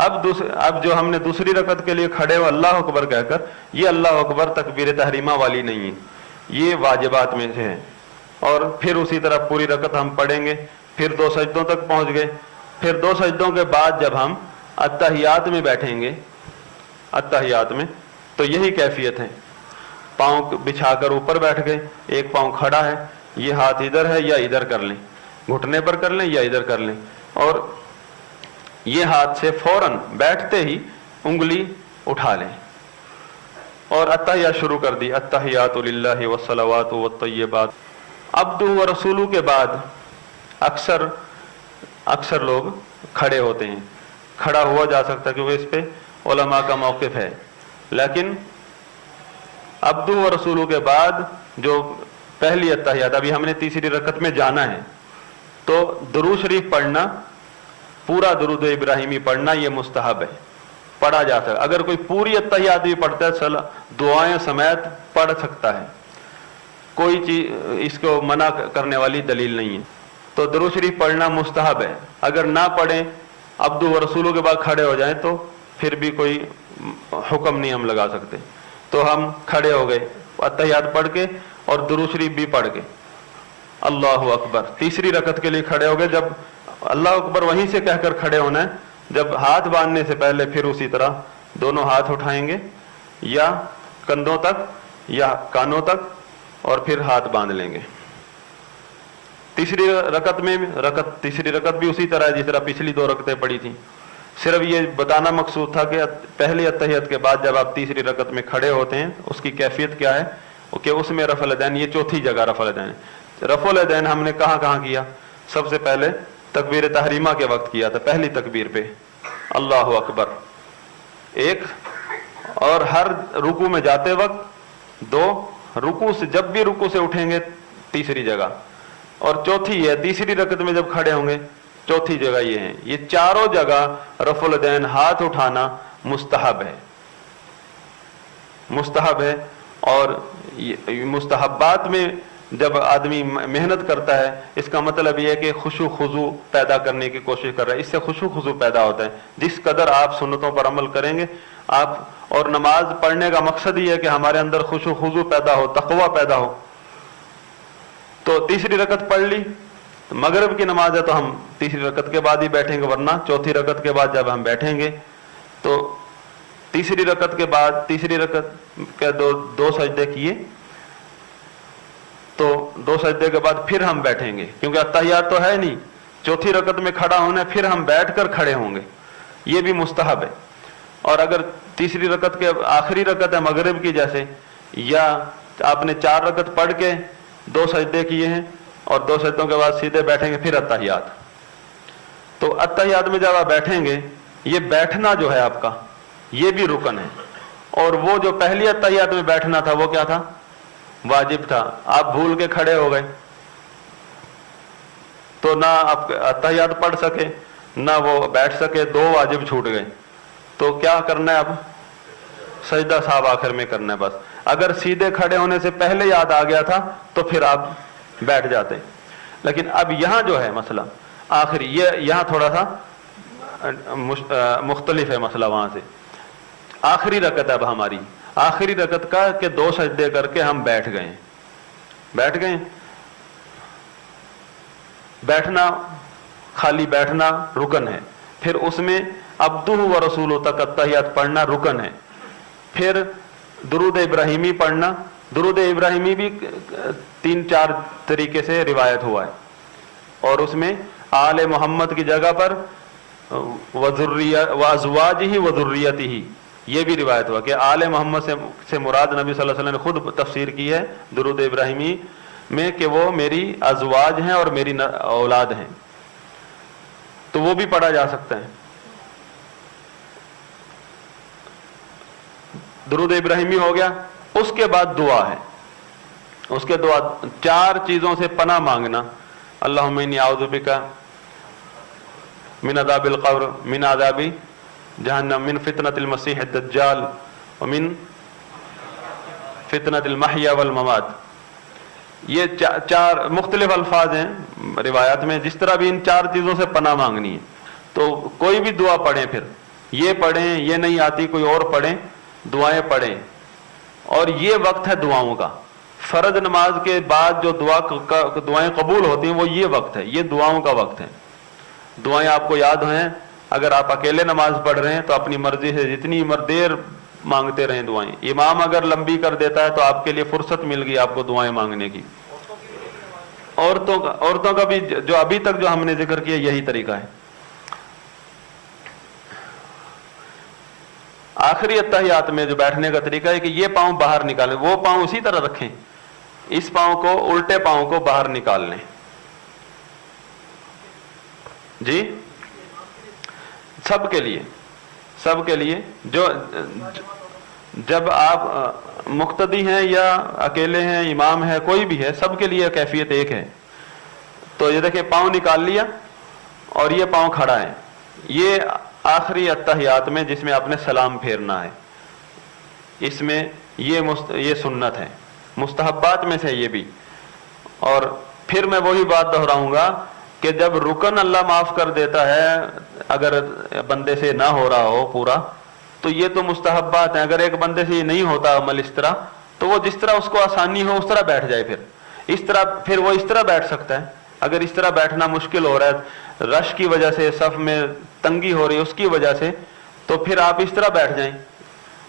अब जो हमने दूसरी रकत के लिए खड़े हो अल्लाह अकबर कहकर, ये अल्लाह अकबर तकबीर तहरीमा वाली नहीं है, ये वाजिबात में से है। और फिर उसी तरह पूरी रकत हम पढ़ेंगे, फिर 2 सजदों तक पहुंच गए, फिर 2 सजदों के बाद जब हम अत्तहियात में बैठेंगे, अत्तहियात में, तो यही कैफियत है। पाँव बिछाकर ऊपर बैठ गए, एक पाँव खड़ा है, ये हाथ इधर है या इधर कर लें, घुटने पर कर लें या इधर कर लें, और ये हाथ से फौरन बैठते ही उंगली उठा लें और अत्तहियात शुरू कर दी, अत्तहियातु लिल्लाहि वस्सलावातु वत्तय्यिबात। अब्दुहु व रसूलु के बाद अक्सर लोग खड़े होते हैं, खड़ा हुआ जा सकता है क्योंकि इस पे उलमा का मौक़िफ़ है, लेकिन अब्दुहु व रसूलु के बाद जो पहली अत्तहियात, अभी हमने तीसरी रकत में जाना है, तो दुरूद शरीफ पढ़ना, पूरा दुरूद इब्राहिमी पढ़ना, ये मुस्तहब है, पढ़ा जा सकता। अगर कोई पूरी अत्तहियात भी पढ़ता है, दुआएं समेत पढ़ सकता है, कोई चीज इसको मना करने वाली दलील नहीं है। तो दुरूद शरीफ पढ़ना मुस्तहब है। अगर ना पढ़ें, अब्दु व रसूलों के बाद खड़े हो जाएं, तो फिर भी कोई हुक्म नहीं हम लगा सकते। तो हम खड़े हो गए, अत्तहियात पढ़ के और दुरूद शरीफ भी पढ़ के, अल्लाहु अकबर, तीसरी रकत के लिए खड़े हो गए। जब अल्लाह अकबर वहीं से कहकर खड़े होना है, जब हाथ बांधने से पहले फिर उसी तरह दोनों हाथ उठाएंगे या कंधों तक या कानों तक, और फिर हाथ बांध लेंगे। तीसरी रकत भी उसी तरह है जिस तरह पिछली 2 रकतें पड़ी थी। सिर्फ ये बताना मकसूद था कि पहले अत्तहियात के बाद जब आप तीसरी रकत में खड़े होते हैं, उसकी कैफियत क्या है कि उसमें रफ़ल यदैन, ये चौथी जगह रफ़ल यदैन। रफ़ल यदैन हमने कहाँ कहाँ किया? सबसे पहले तकबीर तहरीमा के वक्त किया था, पहली तकबीर पे अल्लाहु अकबर एक, और हर रुकू में जाते वक्त 2, रुकू से जब भी रुकू से उठेंगे तीसरी जगह, और चौथी है तीसरी रकत में जब खड़े होंगे, चौथी जगह ये है। ये चारों जगह रफ़ुल यदैन, हाथ उठाना मुस्तहब है, मुस्तहब है। और मुस्तहबात में जब आदमी मेहनत करता है, इसका मतलब यह है कि खुशू खुजू पैदा करने की कोशिश कर रहा है, इससे खुशू खुजू पैदा होता है। जिस कदर आप सुन्नतों पर अमल करेंगे आप, और नमाज पढ़ने का मकसद ही है कि हमारे अंदर खुशू खुजू पैदा हो, तकवा पैदा हो। तो तीसरी रकत पढ़ ली, मगरिब की नमाज है तो हम तीसरी रकत के बाद ही बैठेंगे, वरना चौथी रकत के बाद जब हम बैठेंगे तो तीसरी रकत के बाद, तीसरी रकत के दो सजदे किए, तो 2 सजदे के बाद फिर हम बैठेंगे, क्योंकि अत्तहियात तो है नहीं, चौथी रकत में खड़ा होना, फिर हम बैठकर खड़े होंगे, ये भी मुस्तहब है। और अगर तीसरी रकत के आखिरी रकत है मगरिब की जैसे, या आपने 4 रकत पढ़ के 2 सजदे किए हैं और 2 सजदों के बाद सीधे बैठेंगे, फिर अत्तहियात, तो अत्तहियात में जब आप बैठेंगे, ये बैठना जो है आपका, ये भी रुकन है। और वो जो पहली अत्तहियात में बैठना था वो क्या था? वाजिब था। आप भूल के खड़े हो गए तो ना आप अत्तहियात पढ़ सके ना वो बैठ सके, 2 वाजिब छूट गए। तो क्या करना है अब? सजदा साहब आखिर में करना है बस। अगर सीधे खड़े होने से पहले याद आ गया था तो फिर आप बैठ जाते। लेकिन अब यहां जो है मसला आखिरी, ये यहां थोड़ा सा मुख्तलिफ है मसला। वहां से आखिरी रकत अब हमारी, आखिरी रकत का के 2 सजदे करके हम बैठ गए। बैठना, खाली बैठना रुकन है। फिर उसमें अब्दुहु व रसूलु तक अत्तहियात पढ़ना रुकन है। फिर दुरूद इब्राहिमी पढ़ना, दुरूद इब्राहिमी भी 3-4 तरीके से रिवायत हुआ है, और उसमें आले मोहम्मद की जगह पर वज़ुवाजिही व ज़ुर्रियतिही, ये भी रिवायत हुआ कि आले मोहम्मद से मुराद नबी सल्लल्लाहु अलैहि वसल्लम ने खुद तफसीर की है दुरूद इब्राहिमी में कि वो मेरी अज़वाज हैं और मेरी औलाद हैं, तो वो भी पढ़ा जा सकता है। दुरूद इब्राहिमी हो गया, उसके बाद दुआ है। उसके दुआ 4 चीजों से पनाह मांगना, अल्लाहुम्मा इन्नी अऊज़ु बिका मिन अज़ाबिल क़ब्र, मिन अज़ाबी जहन्नम, मिन फितनतिल मसीह दज्जाल व मिन फितनतिल महया वल ममात। ये 4 मुख्तलिफ अल्फाज हैं रिवायात में, जिस तरह भी इन 4 चीजों से पनाह मांगनी है। तो कोई भी दुआ पढ़ें, फिर ये पढ़ें, ये नहीं आती कोई और पढ़ें, दुआएं पढ़ें। और ये वक्त है दुआओं का। फर्ज नमाज के बाद जो दुआएं कबूल होती हैं वो ये वक्त है, ये दुआओं का वक्त है। दुआएं आपको याद हैं, अगर आप अकेले नमाज पढ़ रहे हैं तो अपनी मर्जी से जितनी देर मांगते रहें दुआएं। इमाम अगर लंबी कर देता है तो आपके लिए फुर्सत मिल गई आपको दुआएं मांगने की। औरतों का भी जो अभी तक जो हमने जिक्र किया यही तरीका है। आखिरी अत्तहियात में जो बैठने का तरीका है कि ये पांव बाहर निकालें, वो पांव उसी तरह रखें, इस पांव को, उल्टे पांव को बाहर निकाल लें। जी, सबके लिए जो जब आप मुक्तदी हैं या अकेले हैं, इमाम है, कोई भी है, सबके लिए कैफियत एक है। तो ये देखिए पांव निकाल लिया और ये पांव खड़ा है, ये आखिरी अत्तहियात में जिसमें आपने सलाम फेरना है, इसमें ये सुन्नत है, मुस्तहब्बात में से ये भी। और फिर मैं वही बात दोहराऊंगा कि जब रुकन अल्लाह माफ कर देता है, अगर बंदे से ना हो रहा हो पूरा, तो ये तो मुस्तहब्बात है। अगर एक बंदे से ये नहीं होता अमल इस तरह, तो वो जिस तरह उसको आसानी हो उस तरह बैठ जाए, फिर वो इस तरह बैठ सकता है। अगर इस तरह बैठना मुश्किल हो रहा है, रश की वजह से, सफ में तंगी हो रही है उसकी वजह से, तो फिर आप इस तरह बैठ जाएं,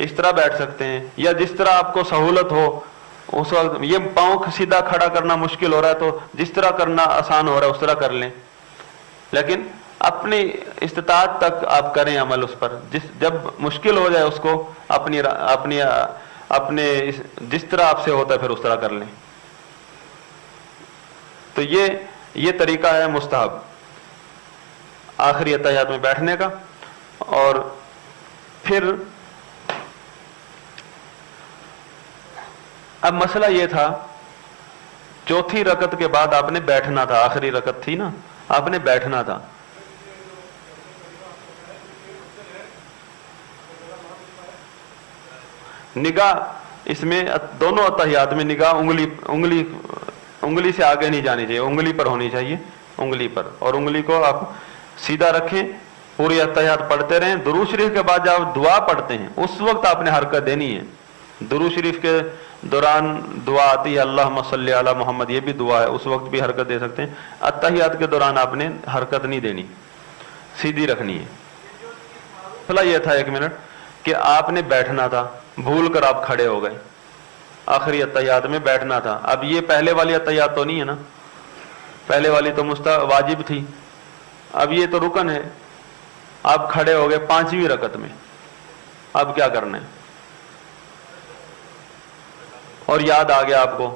इस तरह बैठ सकते हैं, या जिस तरह आपको सहूलत हो उस वक्त। ये पांव सीधा खड़ा करना मुश्किल हो रहा है तो जिस तरह करना आसान हो रहा है उस तरह कर लें, लेकिन अपनी इस्तिताअत तक आप करें अमल उस पर। जब मुश्किल हो जाए उसको अपने जिस तरह आपसे होता है फिर उस तरह कर लें। तो ये तरीका है मुस्तहब आखिरी अत्तहियात में बैठने का। और फिर अब मसला ये था, चौथी रकत के बाद आपने बैठना था, आखिरी रकत थी ना, आपने बैठना था। निगाह इसमें दोनों अत्तहियात में निगाह उंगली से आगे नहीं जानी चाहिए, उंगली पर होनी चाहिए, उंगली पर। और उंगली को आप सीधा रखें, पूरी अत्तहियात पढ़ते रहें। दुरूद शरीफ के बाद जब दुआ पढ़ते हैं उस वक्त आपने हरकत देनी है। दुरूद शरीफ के दौरान दुआ आती है अल्लाहुम्मा सल्ली अला मोहम्मद, ये भी दुआ है, उस वक्त भी हरकत दे सकते हैं। अत्तहियात के दौरान आपने हरकत नहीं देनी, सीधी रखनी है। मसला ये था 1 मिनट कि आपने बैठना था, भूल कर आप खड़े हो गए, आखिरी अत्तहियात में बैठना था। अब ये पहले वाली अत्तहियात तो नहीं है ना, पहले वाली तो वाजिब थी, अब ये तो रुकन है। आप खड़े हो गए 5वीं रकत में, अब क्या करना है? और याद आ गया आपको,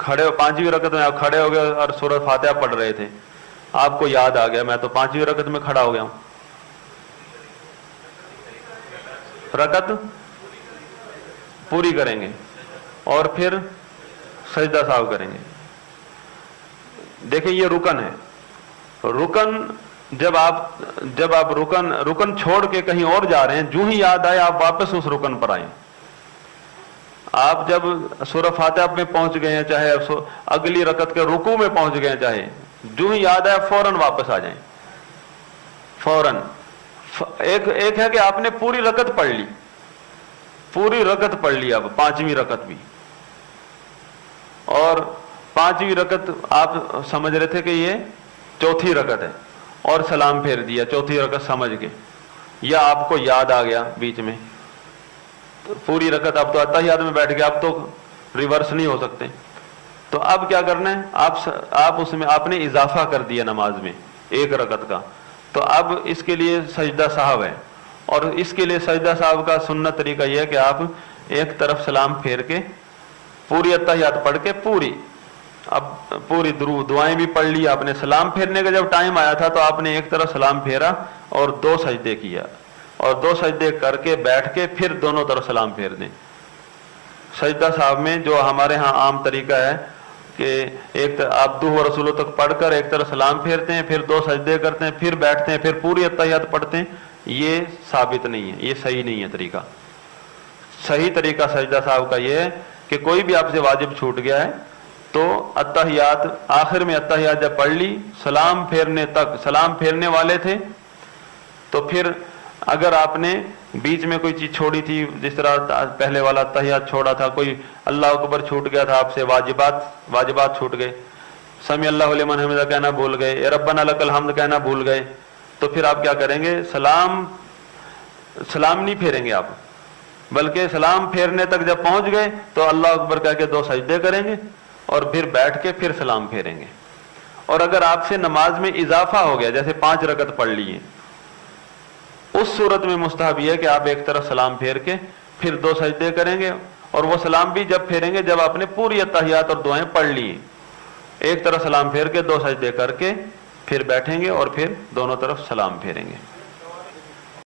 खड़े 5वीं रकत में आप खड़े हो गए और सूरह फातिहा पढ़ रहे थे, आपको याद आ गया मैं तो 5वीं रकत में खड़ा हो गया हूं। रकत पूरी करेंगे और फिर सजदा साहब करेंगे। देखिए ये रुकन है। रुकन जब आप रुकन छोड़ के कहीं और जा रहे हैं, जो ही याद आए आप वापस उस रुकन पर आए। आप जब सूरह फातिहा में पहुंच गए हैं, चाहे अगली रकत के रुकू में पहुंच गए हैं, चाहे जो ही याद आए फौरन वापस आ जाएं, फौरन। एक है कि आपने पूरी रकत पढ़ ली, पूरी रकत पढ़ ली, अब 5वीं रकत भी, और 5वीं रकत आप समझ रहे थे कि ये चौथी रकत है और सलाम फेर दिया चौथी रकत समझ के, या आपको याद आ गया बीच में, तो पूरी रकत अब तो अत्तहियात में बैठ गए, अब तो रिवर्स नहीं हो सकते। तो अब क्या करना है, आप उसमें आपने इजाफा कर दिया नमाज में 1 रकत का, तो अब इसके लिए सजदा साहब है। और इसके लिए सजदा साहब का सुन्नत तरीका यह है कि आप एक तरफ सलाम फेर के पूरी अत्तहियात पढ़ के पूरी दुआएं भी पढ़ ली आपने। सलाम फेरने का जब टाइम आया था तो आपने एक तरफ सलाम फेरा और 2 सजदे किया, और 2 सजदे करके बैठ के फिर दोनों तरफ सलाम फेर दें। सजदा साहब में जो हमारे यहाँ आम तरीका है कि एक अब्दू व रसूलों तक पढ़कर एक तरफ सलाम फेरते हैं, फिर 2 सजदे करते हैं, फिर बैठते हैं, फिर पूरी अत्तहियात पढ़ते हैं, ये साबित नहीं है, ये सही नहीं है तरीका। सही तरीका सजदा साहब का ये है कि कोई भी आपसे वाजिब छूट गया है तो अत्तहियात आखिर में अत्तहियात जब पढ़ ली, सलाम फेरने तक, सलाम फेरने वाले थे तो फिर اگر آپ نے بیچ میں کوئی چیز چھوڑی تھی، جس طرح پہلے والا تحیات چھوڑا تھا، کوئی اللہ اکبر چھوٹ گیا تھا آپ سے، واجبات چھوٹ گئے، سمیع اللہ لمن حمدہ کہنا بھول گئے، یا ربنا لک الحمد کہنا بھول گئے، تو پھر آپ کیا کریں گے؟ سلام نہیں پھیریں گے آپ، بلکہ سلام پھیرنے تک جب پہنچ گئے تو اللہ اکبر کہہ کے 2 سجدے کریں گے اور پھر بیٹھ کے پھر سلام پھیریں گے۔ اور اگر آپ سے نماز میں اضافہ ہو گیا، جیسے 5 رکعت پڑھ لیے، اس صورت میں مستحب یہ ہے کہ آپ ایک طرف سلام پھیر کے پھر 2 سجدے کریں گے، اور وہ سلام بھی جب پھیریں گے جب آپ نے پوری اتحیات اور دعائیں پڑھ لی، ایک طرف سلام پھیر کے 2 سجدے کر کے پھر بیٹھیں گے اور پھر دونوں طرف سلام پھیریں گے۔